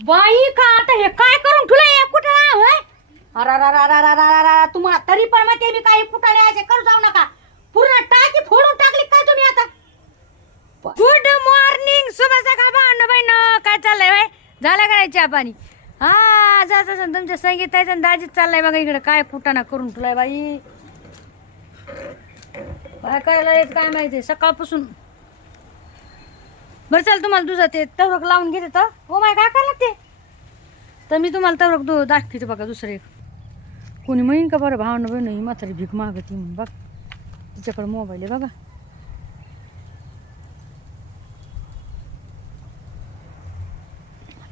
बाई का आता हे काय करून तुला हे कुठं? होय? अरा तुम्हाला तरी पण माहिती मी काही कुठं असे करू जाऊ नका. पूर्ण टाकी फोडून टाकली काय तुम्ही आता? गुड मॉर्निंग शुभ सकाळ भावना न? काय चाललंय बाई झालं काय नाही चहा पाणी? हा जात असं तुमच्या संगीताचं आणि दाजीच चाललंय बघा इकडे काय फुटाणा करून तुला बाई. काय करायला काय माहिती? सकाळपासून बरं चाल तुम्हाला तुझं ते तवरक लावून घेते तर. हो माय काय काय ते. तर मी तुम्हाला तवरक दु दाखवते बघा दुसरं. एक कोणी म्हणीन का बरं भावना बहिण ही म्हातारी भीक मागती म्हणून बघ. तिच्याकडे मोबाईल आहे बघा.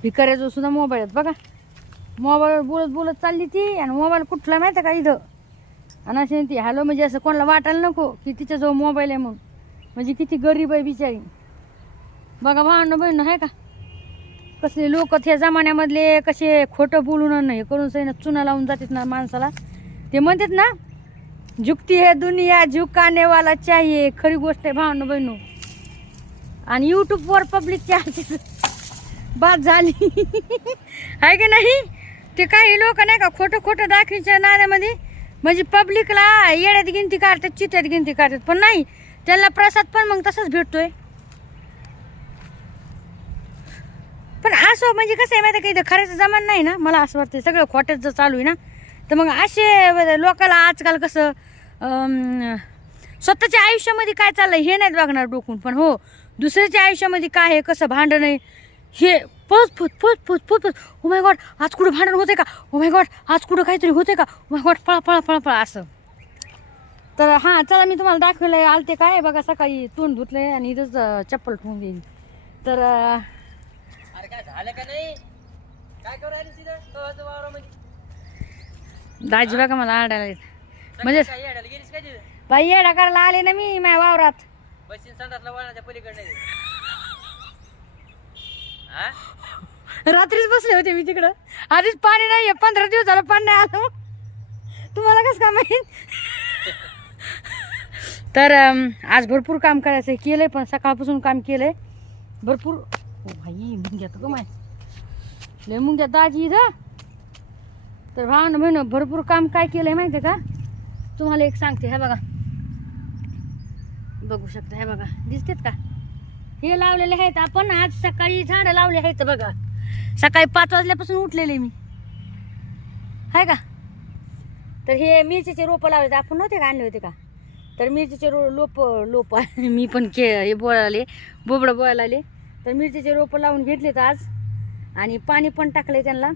भिकाऱ्याचं सुद्धा मोबाईल आहेत बघा. मोबाईलवर बोलत बोलत चालली ती आणि मोबाईल कुठला माहिती आहे का इथं? आणि अशी ती हॅलो म्हणजे असं कोणाला वाटायला नको की तिच्याजवळ मोबाईल आहे म्हणून. म्हणजे किती गरीब आहे बिचारी. बघा भावना बहीण आहे का? कसले लोक त्या जमान्यामधले कसे खोटं बोलून नाही करून सैन चुना लावून जातात ना माणसाला. ते म्हणतात ना झुकती है दुनिया झुकाने वाला चाहिए. खरी गोष्ट आहे भावना बहिणू आणि यूट्यूबवर पब्लिक आरती बाद झाली. आहे की नाही? ते काही लोक नाही का खोटं खोटं दाखवीच्या नाण्यामध्ये म्हणजे पब्लिकला येड्यात गिनती काढतात चित्यात गिनती काढतात. पण नाही त्यांना प्रसाद पण मग तसंच भेटतोय. पण असं म्हणजे कसं आहे माहिती आहे खऱ्याचा इथं खऱ्याचं जमान नाही ना. मला असं वाटतं सगळं खोट्यात जर चालू आहे ना तर मग असे म्हणजे लोकाला आजकाल कसं स्वतःच्या आयुष्यामध्ये काय चाललंय हे नाहीत बघणार डोकून. पण हो दुसऱ्याच्या आयुष्यामध्ये काय आहे कसं भांडण आहे हे पळत फुत फुत फुत फुत फुत ओ oh माय गॉड आज कुठं भांडण होते का? ओ माय गॉड आज कुठं काहीतरी होते का? ओ माय गॉड पळा पळा पळा पळा असं. तर हां चला मी तुम्हाला दाखवलंय आलते काय बघा सकाळी तोंड धुतलं आणि इथंच चप्पल ठेवून देईन. तर अरे काय झालं का नाही? काय करू राहिली तिथं? वावरामध्ये? दाजी बघा मला आडायला येत. म्हणजे काय येड्याला गेलीस काय तिथं? बाई येडा करायला आले ना मी माझ्या वावरात. बसीन संडासला वळणाच्या पलीकडे हा रात्रीच बसले होते मी तिकडं. आधीच पाणी नाही पंधरा दिवस झालं पाणी नाही आलं. तुम्हाला कसं काय माहीत? तर अम, आज भरपूर काम करायचं केलंय पण सकाळपासून काम केलंय. भरपूर ओ भाई मुंग्यात ग माय लय मुंग्यात दाजी इथं तर भावना बहिण भरपूर काम काय केलंय माहिती आहे का तुम्हाला एक सांगते हे बघा बघू शकता हे बघा दिसतेत का हे लावलेले आहेत आपण आज सकाळी झाडं लावले आहेत बघा सकाळी पाच वाजल्यापासून उठलेले मी आहे का तर हे मिरचीचे रोपं लावले आपण नव्हते का आणले होते का तर मिरचीचे रो लोप लोप मी पण के हे बोळाले बोबडं बोलायला आले तर मिरचीचे रोपं लावून घेतलेत आज. आणि पाणी पण टाकले त्यांना.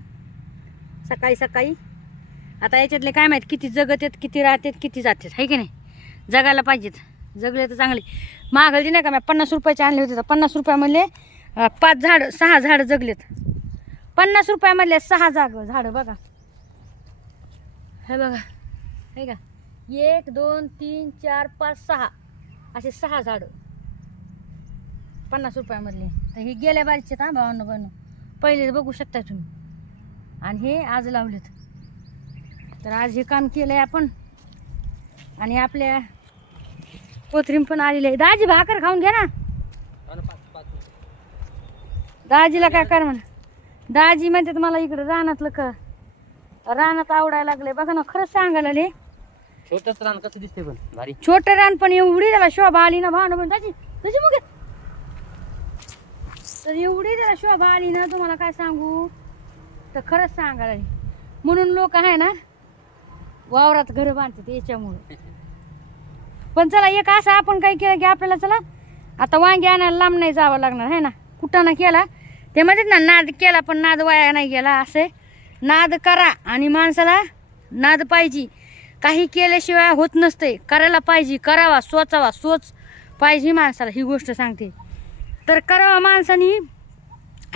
सकाळी सकाळी. आता याच्यातले काय माहीत किती जगत आहेत किती राहतात किती जातात. आहे की नाही? जगायला पाहिजेत. जगले तर चांगले. महागली नाही का? मी पन्नास रुपयाचे आणले होते तर पन्नास रुपयामधले पाच झाडं सहा झाडं जगलेत. पन्नास रुपयामधले सहा जाग झाडं बघा. हे बघा. हे का? एक दोन तीन चार पाच सहा. असे सहा झाडं. पन्नास रुपयामधले. तर हे गेल्या बारीचे हा भावांना बनू पहिले बघू शकता तुम्ही. आणि हे आज लावलेत. तर आज हे काम केलंय आपण. आणि आपल्या कोथरीम पण आलेली आहे. दाजी भाकर खाऊन घ्या ना. दाजीला काय कर म्हणा. दाजी म्हणतात मला इकडे रानातलं का रानात आवडायला लागले बघा ना खरंच सांगायला आले छोटच रान कसं दिसते पण? भारी. छोटं रान पण एवढी त्याला शोभा आली ना भावना पण दाजी दाजी मग तर एवढी त्याला शोभा आली ना तुम्हाला काय सांगू? तर खरंच सांगायला म्हणून लोक आहे ना वावरात घर बांधतात याच्यामुळं. पण चला एक असं आपण काय केलं की आपल्याला चला आता वांगी आणायला लांब नाही जावं लागणार आहे ना? कुठं ना केला ते म्हणतात ना नाद केला पण नाद वाया नाही गेला असे नाद करा आणि माणसाला नाद पाहिजे. काही केल्याशिवाय होत नसते करायला पाहिजे करावा सोचावा सोच पाहिजे माणसाला ही गोष्ट सांगते. तर करावा माणसाने.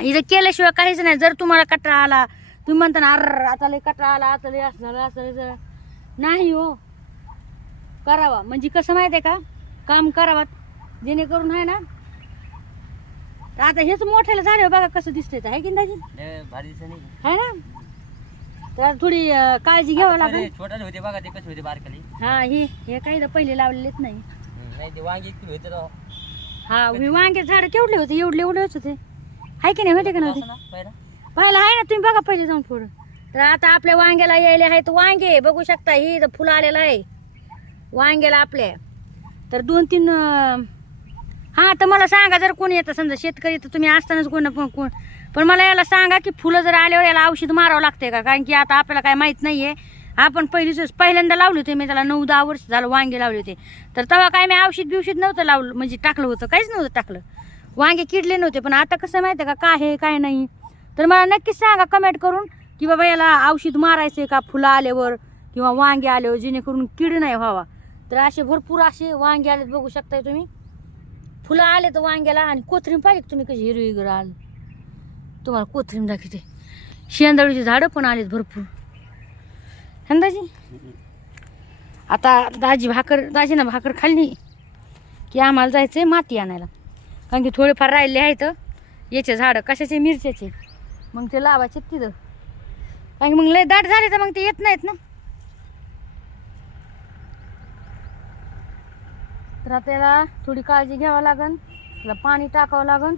इथं केल्याशिवाय काहीच नाही. जर तुम्हाला कटरा आला तुम्ही म्हणता ना अर आता लय कटरा आला आता लय असं झालं असं. नाही हो. करावा. म्हणजे कसं माहिती आहे का? काम करावा. जेणेकरून आहे ना आता हेच मोठ्याला झालं बघा कसं दिसतंय आहे की नाही आहे ना? तर थोडी काळजी घ्यावं लागेल. छोटाले होते बघा ते कसे होते बारकाले. हा हे हे काही ना पहिले लावलेलेच नाही. वांगी होते. हा वांगे झाड केवढे होते? एवढे एवढेच होते आहे की नाही होते का नव्हते? पहिला पाहिलं आहे ना तुम्ही बघा पहिले जाऊन पुढं. तर आता आपल्या वांग्याला यायले आहेत वांगे बघू शकता ही तर फुलं आलेलं आहे. वांग्याला आपल्या. तर दोन तीन हां तर मला सांगा जर कोणी येतं समजा शेतकरी तर तुम्ही असतानाच कोण कोण पण मला याला सांगा की फुलं जर आल्यावर याला औषध मारावं लागते का? कारण की आता आपल्याला काय माहीत नाही आहे आपण पहिलीच पहिल्यांदा लावले होते मी त्याला नऊ दहा वर्ष झालं वांगे लावले होते. तर तेव्हा काय मी औषध बिवषध नव्हतं लावलं म्हणजे टाकलं होतं काहीच नव्हतं टाकलं. वांगे किडले नव्हते पण आता कसं माहिती आहे का काय आहे काय नाही. तर मला नक्कीच सांगा कमेंट करून की बाबा याला औषध मारायचं का फुलं आल्यावर किंवा वांगे आल्यावर जेणेकरून कीड नाही व्हावा. तर असे भरपूर असे वांगे आलेत बघू शकताय तुम्ही. फुलं आले तर वांग्याला आणि कोथरीम पाहिजे तुम्ही कशी? हिरवी हिरवी तुम्हाला कोथरीम दाखवते. शेंदाळीची झाडं पण आलेत भरपूर. अंदाजी आता दाजी भाकर दाजीनं भाकर खाल्ली. की आम्हाला जायचंय माती आणायला. कारण की थोडेफार राहिले आहेत. याचे झाडं कशाचे? मिरच्याचे. मग ते लावायचे तिथं. कारण की मग लय दाट झाले तर मग ते येत नाहीत ना. तर त्याला थोडी काळजी घ्यावं लागन. त्याला पाणी टाकावं लागन.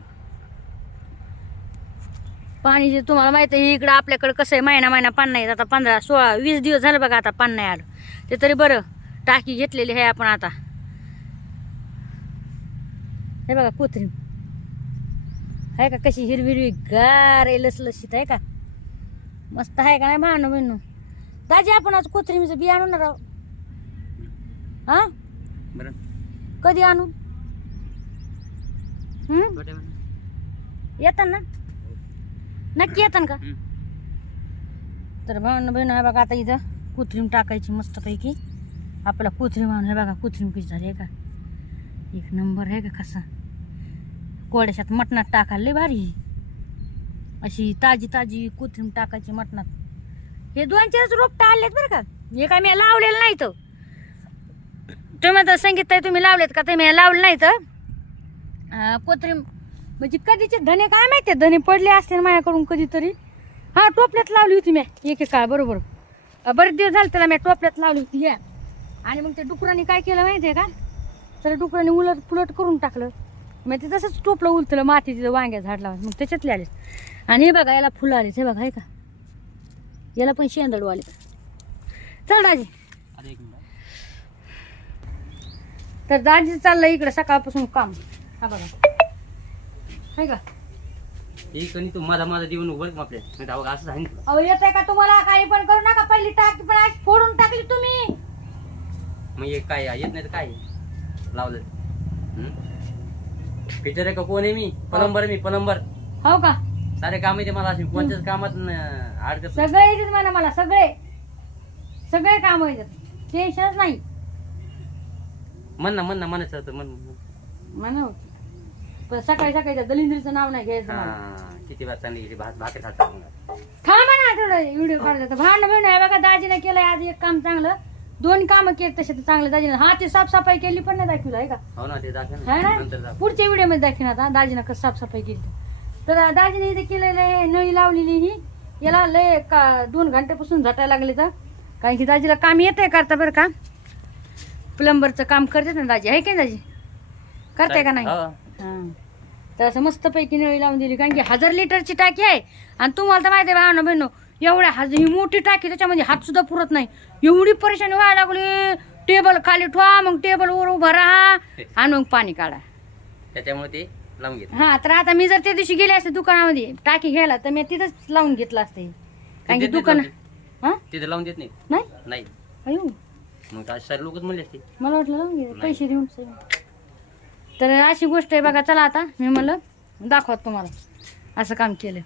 पाणी जे तुम्हाला माहिती आहे इकडं आपल्याकडं कसं आहे महिना महिना पाणी नाही. आता पंधरा सोळा वीस दिवस झालं बघा आता पाणी नाही आलं. ते तरी बरं टाकी घेतलेली आहे आपण आता. हे बघा कोथरीम आहे का कशी हिरवी हिरवी गार आहे लसलशीत आहे का? मस्त आहे का नाही भांडू बिनू दाजी आपण आज कोथरीमचं बी आणू ना राव हा? बरं. कधी आणू? म्हणा. येतात ना नक्की येतात का. तर भावना बहीण आहे बघा आता इथं कुत्रीम टाकायची मस्तपैकी. आपला कुत्रीम आणून हे बघा कुत्रीम कशी झाली आहे का? एक नंबर आहे का कसा? कोड्याशात मटणात टाकायला भारी. अशी ताजी ताजी कुत्रीम टाकायची मटणात. हे दोन चारच रोपटं आलेत बरं का? हे काय मी लावलेलं नाही तर तुम्ही तर संगीत तुम्ही लावलेत का? ते मी लावलं नाही तर कोत्रीम म्हणजे कधीचे धने काय माहिती धने पडले असते ना माझ्याकडून कधीतरी. हा टोपल्यात लावली होती मी. एक एक बरोबर. बरेच दिवस झाले त्याला मी टोपल्यात लावली होती या आणि मग त्या डुकरांनी काय केलं माहिती आहे का? तर डुकरांनी उलट पुलट करून टाकलं. मग ते तसंच टोपलं उलटलं माती तिथं वांग्या झाड लावत मग त्याच्यातले आले. आणि हे बघा याला फुलं आले हे बघा हे का? याला पण शेंदडू आले चल दाजी. तर दाजी चाललं इकडं सकाळपासून काम. हा बघा. आहे का? हे कणी तू माझा माझा जीवन उघड आपल्या नाही तर असं सांगितलं अहो येत आहे का तुम्हाला? काही पण करू नका. पहिली टाकी पण आज फोडून टाकली तुम्ही. मग हे काय येत नाही तर काय लावलं. टीचर आहे का? कोण आहे मी? पलंबर आहे मी पलंबर. हो का? सारे काम येते मला असे. कोणत्याच कामात अडकत नाही. सगळे येतात म्हणा मला सगळे. सगळे काम येतात. टेन्शनच नाही. म्हण ना म्हण ना म्हणायचं होतं म्हण म्हण. म्हणा पण सकाळी सकाळी दलिंद्रीचं नाव नाही घ्यायचं मला. हा किती वाजता गेली भात भाकर खात थांबा ना थोडं व्हिडिओ काढत भांड बिंड आहे बघा दाजीने केलंय आज एक काम चांगलं. दोन कामं केले तसे तर चांगले दाजीने. हा ते साफसफाई केली पण नाही दाखवलं आहे का? हो ना ते दाखव है ना? ना नंतर दाखव. पुढच्या व्हिडिओमध्ये दाखवीन आता दाजीनं कसं साफसफाई केली ते. तर दाजीने इथे केलेलं आहे नळी लावलेली ही. याला लय का दोन घंट्यापासून झटायला लागले तर. कारण की दाजीला काम येतंय करता बरं का. प्लंबरचं काम करते ना दाजी आहे की दाजी? करताय का नाही? हो. हां. तर असं मस्तपैकी नळी लावून दिली. कारण की हजार लिटरची टाकी आहे. आणि तुम्हाला तर माहिती आहे भावना बहिणो एवढ्या हज ही मोठी टाकी त्याच्यामध्ये हात सुद्धा पुरत नाही. एवढी परेशानी व्हायला लागली. टेबल खाली ठेवा मग टेबल वर उभा राहा आणि मग पाणी काढा. त्याच्यामुळे ते लावून घेत हा तर आता मी जर त्या दिवशी गेले असते दुकानामध्ये टाकी घ्यायला तर मी तिथंच लावून घेतलं असते. कारण की दुकान हा? तिथे? लावून देत नाही? नाही? नाही. अयो. मग काय सारे लोकच म्हणले असते. मला वाटलं लावून घे पैसे देऊन सगळं. तर अशी गोष्ट आहे बघा चला आता मी म्हणलं दाखवत तुम्हाला. असं काम केलं